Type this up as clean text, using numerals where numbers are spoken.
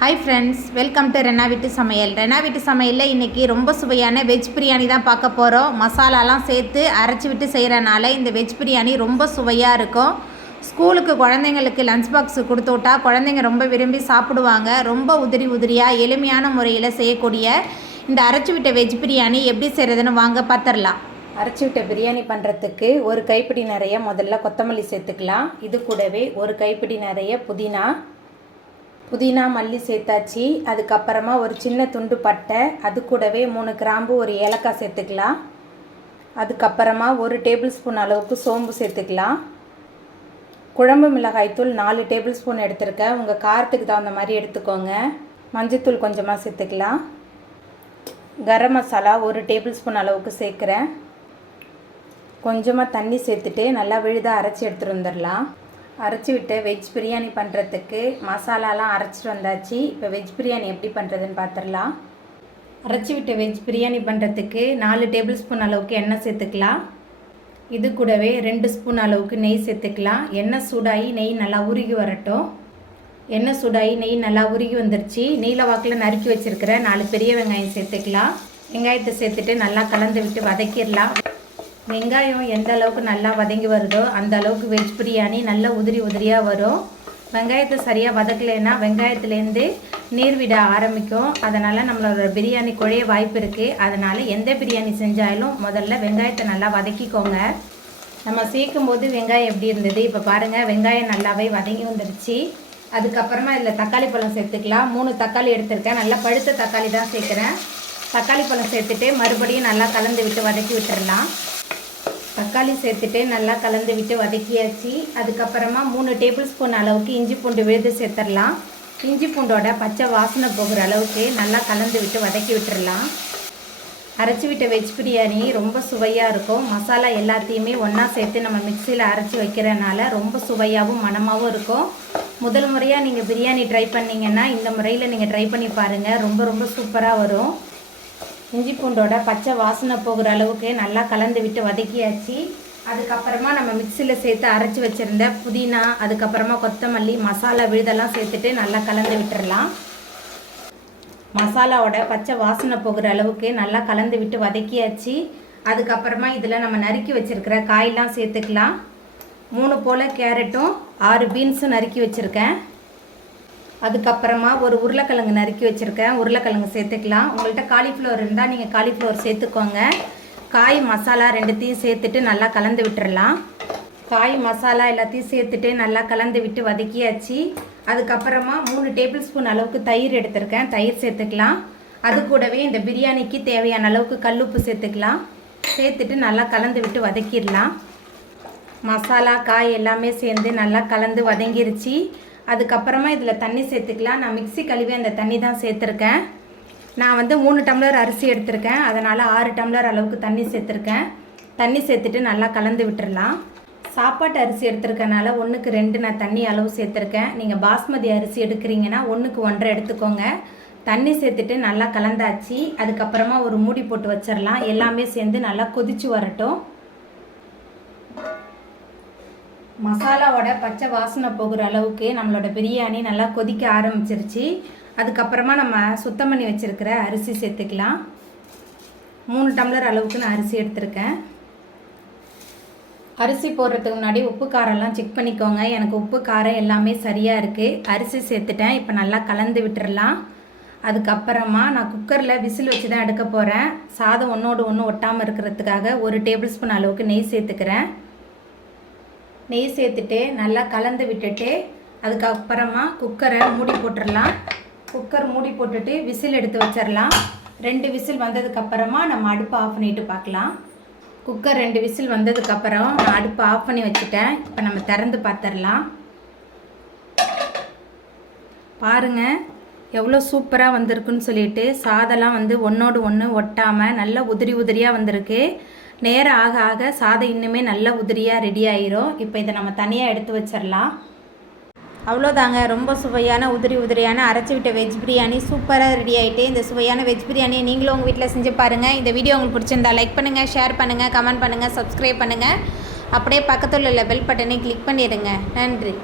Hi friends, welcome to Renna வீட்டு சமையல். ரென்னா வீட்டு சமையலில் இன்றைக்கி ரொம்ப சுவையான வெஜ் பிரியாணி தான் பார்க்க போகிறோம். மசாலாலாம் சேர்த்து அரைச்சி விட்டு செய்கிறனால இந்த வெஜ் பிரியாணி ரொம்ப சுவையாக இருக்கும். ஸ்கூலுக்கு குழந்தைங்களுக்கு லஞ்ச் பாக்ஸு கொடுத்து விட்டா குழந்தைங்க ரொம்ப விரும்பி சாப்பிடுவாங்க. ரொம்ப உதிரியாக எளிமையான முறையில் செய்யக்கூடிய இந்த அரைச்சி விட்ட வெஜ் பிரியாணி எப்படி செய்கிறதுன்னு வாங்க பார்த்துடலாம். அரைச்சி விட்ட பிரியாணி பண்ணுறதுக்கு ஒரு கைப்பிடி நிறைய முதல்ல கொத்தமல்லி சேர்த்துக்கலாம். இது கூடவே ஒரு கைப்பிடி நிறைய புதினா மல்லி சேர்த்தாச்சு. அதுக்கப்புறமா ஒரு சின்ன துண்டு பட்டை, அது கூடவே 3 கிராம்பு, ஒரு ஏலக்காய் சேர்த்துக்கலாம். அதுக்கப்புறமா 1 டேபிள் ஸ்பூன் அளவுக்கு சோம்பு சேர்த்துக்கலாம். குழம்பு மிளகாய்த்தூள் 4 டேபிள் ஸ்பூன் எடுத்துருக்கேன். உங்கள் காரத்துக்கு தகுந்த மாதிரி எடுத்துக்கோங்க. மஞ்சத்தூள் கொஞ்சமாக சேர்த்துக்கலாம். கரம் மசாலா 1 டேபிள் ஸ்பூன் அளவுக்கு சேர்க்குறேன். கொஞ்சமாக தண்ணி சேர்த்துட்டு நல்லா விழுதாக அரைச்சி எடுத்துகிட்டு வந்துடலாம். அரைச்சி விட்டு வெஜ் பிரியாணி பண்ணுறதுக்கு மசாலாலாம் அரைச்சிட்டு வந்தாச்சு. இப்போ வெஜ் பிரியாணி எப்படி பண்ணுறதுன்னு பார்த்துடலாம். அரைச்சி விட்டு வெஜ் பிரியாணி பண்ணுறதுக்கு 4 டேபிள் ஸ்பூன் அளவுக்கு எண்ணெய் சேர்த்துக்கலாம். இது கூடவே 2 ஸ்பூன் அளவுக்கு நெய் சேர்த்துக்கலாம். எண்ணெய் சூடாகி நெய் நல்லா உருகி வரட்டும். எண்ணெய் சூடாகி நெய் நல்லா உருகி வந்துருச்சு. நீல வாக்கில் நறுக்கி வச்சுருக்கிற 4 பெரிய வெங்காயம் சேர்த்துக்கலாம். வெங்காயத்தை சேர்த்துட்டு நல்லா கலந்து விட்டு வதக்கிடலாம். வெங்காயம் எந்த அளவுக்கு நல்லா வதங்கி வருதோ அந்த அளவுக்கு வெஜ் பிரியாணி நல்லா உதிரியாக வரும். வெங்காயத்தை சரியாக வதக்கலைன்னா வெங்காயத்துலேருந்து நீர் விட ஆரம்பிக்கும். அதனால் நம்மளோட பிரியாணி குழைய வாய்ப்பு இருக்குது. அதனால் எந்த பிரியாணி செஞ்சாலும் முதல்ல வெங்காயத்தை நல்லா வதக்கிக்கோங்க. நம்ம சேர்க்கும் போது வெங்காயம் எப்படி இருந்தது இப்போ பாருங்கள், வெங்காயம் நல்லாவே வதங்கி வந்துடுச்சு. அதுக்கப்புறமா இதில் தக்காளி பழம் சேர்த்துக்கலாம். 3 தக்காளி எடுத்திருக்கேன். நல்லா பழுத்த தக்காளி தான் சேர்க்குறேன். தக்காளி பழம் சேர்த்துட்டு மறுபடியும் நல்லா கலந்து விட்டு வதக்கி விட்டுடலாம். தக்காளி சேர்த்துட்டு நல்லா கலந்து விட்டு வதக்கியாச்சு. அதுக்கப்புறமா 3 டேபிள் ஸ்பூன் அளவுக்கு இஞ்சி பூண்டு விழுது சேர்த்துடலாம். இஞ்சி பூண்டோட பச்சை வாசனை போகிற அளவுக்கு நல்லா கலந்து விட்டு வதக்கி விட்டுடலாம். அரைச்சி விட்ட வெஜ் பிரியாணி ரொம்ப சுவையாக இருக்கும். மசாலா எல்லாத்தையுமே ஒன்றா சேர்த்து நம்ம மிக்சியில் அரைச்சி வைக்கிறனால ரொம்ப சுவையாகவும் மணமாகவும் இருக்கும். முதல் முறையாக நீங்கள் பிரியாணி ட்ரை பண்ணிங்கன்னா இந்த முறையில் நீங்கள் ட்ரை பண்ணி பாருங்கள். ரொம்ப சூப்பராக வரும். இஞ்சி பூண்டோட பச்சை வாசனை போகிற அளவுக்கு நல்லா கலந்து விட்டு வதக்கியாச்சு. அதுக்கப்புறமா நம்ம மிக்சியில் சேர்த்து அரைச்சி வச்சுருந்த புதினா, அதுக்கப்புறமா கொத்தமல்லி, மசாலா விழுதெல்லாம் சேர்த்துட்டு நல்லா கலந்து விட்டுடலாம். மசாலாவோட பச்சை வாசனை போகிற அளவுக்கு நல்லா கலந்து விட்டு வதக்கியாச்சு. அதுக்கப்புறமா இதில் நம்ம நறுக்கி வச்சுருக்கிற காயெல்லாம் சேர்த்துக்கலாம். 3 போல் கேரட்டும் 6 பீன்ஸும் நறுக்கி வச்சுருக்கேன். அதுக்கப்புறமா ஒரு உருளைக்கிழங்கு நறுக்கி வச்சுருக்கேன். உருளைக்கிழங்கு சேர்த்துக்கலாம். உங்கள்கிட்ட காலிஃப்ளவர் இருந்தால் நீங்கள் காலிஃப்ளவர் சேர்த்துக்கோங்க. காய் மசாலா ரெண்டுத்தையும் சேர்த்துட்டு நல்லா கலந்து விட்டுறலாம். காய் மசாலா எல்லாத்தையும் சேர்த்துட்டு நல்லா கலந்து விட்டு வதக்கியாச்சு. அதுக்கப்புறமா 3 டேபிள் ஸ்பூன் அளவுக்கு தயிர் எடுத்திருக்கேன். தயிர் சேர்த்துக்கலாம். அது கூடவே இந்த பிரியாணிக்கு தேவையான அளவுக்கு கல்லுப்பு சேர்த்துக்கலாம். சேர்த்துட்டு நல்லா கலந்து விட்டு வதக்கிடலாம். மசாலா காய் எல்லாமே சேர்ந்து நல்லா கலந்து வதங்கிருச்சு. அதுக்கப்புறமா இதில் தண்ணி சேர்த்துக்கலாம். நான் மிக்ஸி கழுவி அந்த தண்ணி தான் சேர்த்துருக்கேன். நான் 3 டம்ளர் அரிசி எடுத்திருக்கேன். அதனால் 6 டம்ளர் அளவுக்கு தண்ணி சேர்த்துருக்கேன். தண்ணி சேர்த்துட்டு நல்லா கலந்து விட்டுடலாம். சாப்பாட்டு அரிசி எடுத்துருக்கனால 1க்கு 2 நான் தண்ணி அளவு சேர்த்துருக்கேன். நீங்கள் பாஸ்மதி அரிசி எடுக்கிறீங்கன்னா 1க்கு 1.5 எடுத்துக்கோங்க. தண்ணி சேர்த்துட்டு நல்லா கலந்தாச்சு. அதுக்கப்புறமா ஒரு மூடி போட்டு வச்சிடலாம். எல்லாமே சேர்ந்து நல்லா கொதிச்சு வரட்டும். மசாலாவோட பச்சை வாசனை போகிற அளவுக்கு நம்மளோட பிரியாணி நல்லா கொதிக்க ஆரம்பிச்சிருச்சு. அதுக்கப்புறமா நம்ம சுத்தம் பண்ணி வச்சுருக்கிற அரிசி சேர்த்துக்கலாம். 3 டம்ளர் அளவுக்கு நான் அரிசி எடுத்திருக்கேன். அரிசி போடுறதுக்கு முன்னாடி உப்பு காரம்லாம் செக் பண்ணிக்கோங்க. எனக்கு உப்பு காரம் எல்லாமே சரியாக இருக்குது. அரிசி சேர்த்துட்டேன். இப்போ நல்லா கலந்து விட்டுறலாம். அதுக்கப்புறமா நான் குக்கரில் விசில் வச்சு தான் எடுக்க போகிறேன். சாதம் ஒன்றோடு ஒன்று ஒட்டாமல் இருக்கிறதுக்காக 1 டேபிள் ஸ்பூன் அளவுக்கு நெய் சேர்த்துக்கிறேன். நெய் சேர்த்துட்டு நல்லா கலந்து விட்டுட்டு அதுக்கப்புறமா குக்கரை மூடி போட்டுடலாம். குக்கர் மூடி போட்டுட்டு விசில் எடுத்து வச்சிடலாம். 2 விசில் வந்ததுக்கப்புறமா நம்ம அடுப்பை ஆஃப் பண்ணிவிட்டு பார்க்கலாம். குக்கர் 2 விசில் வந்ததுக்கப்புறம் நான் அடுப்பை ஆஃப் பண்ணி வச்சுட்டேன். இப்போ நம்ம திறந்து பார்த்துடலாம். பாருங்கள் எவ்வளோ சூப்பராக வந்திருக்குன்னு சொல்லிட்டு. சாதம்லாம் ஒன்றோடு ஒன்று ஒட்டாமல் நல்லா உதிரியாக வந்திருக்கு. நேரம் ஆக ஆக சாதம் இன்னுமே நல்லா உதிரியாக ரெடி ஆயிரும். இப்போ இதை நம்ம தனியாக எடுத்து வச்சிடலாம். அவ்வளோதாங்க, ரொம்ப சுவையான உதிரியான அரைச்சி விட்ட வெஜ் பிரியாணி சூப்பராக ரெடி ஆகிட்டு. இந்த சுவையான வெஜ் பிரியாணியை நீங்களும் உங்கள் வீட்டில் செஞ்சு பாருங்கள். இந்த வீடியோ உங்களுக்கு பிடிச்சிருந்தா லைக் பண்ணுங்கள், ஷேர் பண்ணுங்கள், கமெண்ட் பண்ணுங்கள், சப்ஸ்கிரைப் பண்ணுங்கள். அப்படியே பக்கத்தில் உள்ள பெல் பட்டனை கிளிக் பண்ணிடுங்க. நன்றி.